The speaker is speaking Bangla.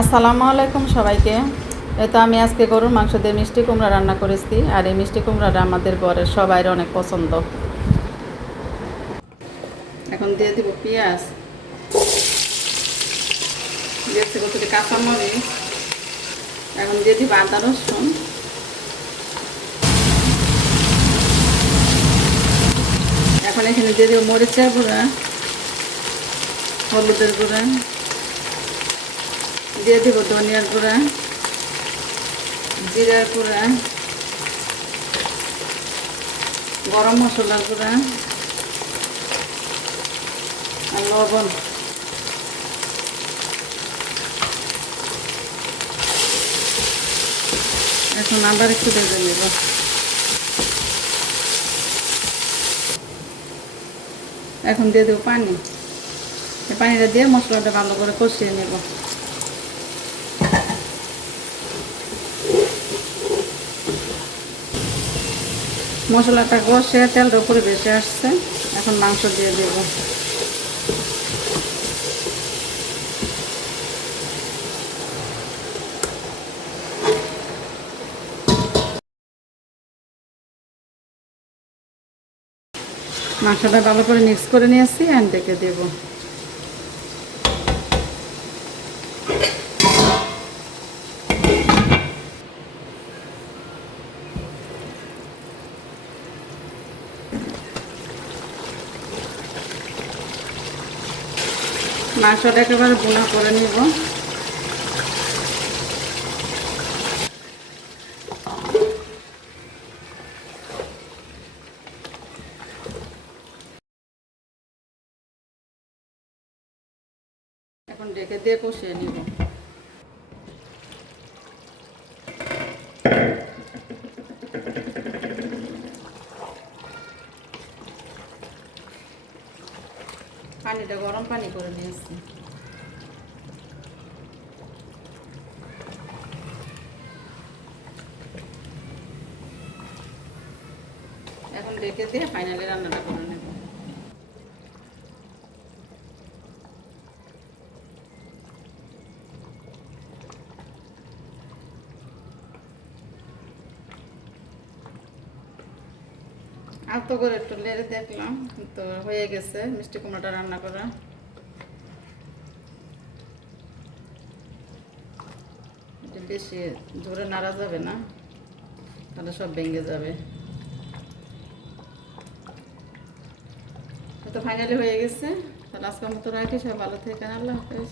আসসালামু আলাইকুম সবাইকে। তো আমি আজকে গরুর মাংস দিয়ে মিষ্টি কুমড়া রান্না করেছি, আর এই মিষ্টি কুমড়াটা আমাদের ঘরের সবাই অনেক পছন্দ। এখন দিয়ে দিব পেঁয়াজ, দিয়েছি কতটি কাঁচামরিচ, এখন দিয়ে দিব আদা রসুন, এখন এখানে দিয়ে দিব মরিচের গুঁড়া, হলুদের গুঁড়া, দিয়ে দিব ধনিয়ার গুঁড়া, জিরার গুঁড়া, গরম মশলার গুঁড়া আর লবণ। এখন আবার একটু ভেজে নেব। এখন দিয়ে দেবো পানি, এই পানিটা দিয়ে মশলাটা ভালো করে কষিয়ে নেব। মশলাটা কষে তেলটা উপরে ভেসে আসছে, এখন মাংস দিয়ে দেব। মাংসটা ভালো করে মিক্স করে নিয়েছি, আর ডেকে দেব। মাংসটা একেবারে ভুনা করে নিব। এখন ডেকে দিয়ে কষিয়ে নিব। পানিটা গরম পানি করে নিয়েছি। এখন ডেকে দিয়ে ফাইনালি রান্নাটা করে নেব। আলতো করে একটু নেড়ে দেখলাম, তো হয়ে গেছে মিষ্টি কুমড়োটা রান্না করা। এটা বেশি জোরে নাড়া যাবে না, তাহলে সব ভেঙে যাবে। তো ফাইনালি হয়ে গেছে। তাহলে আজকের মতো রাখি, সব ভালো থেকে, আল্লাহ হাফেজ।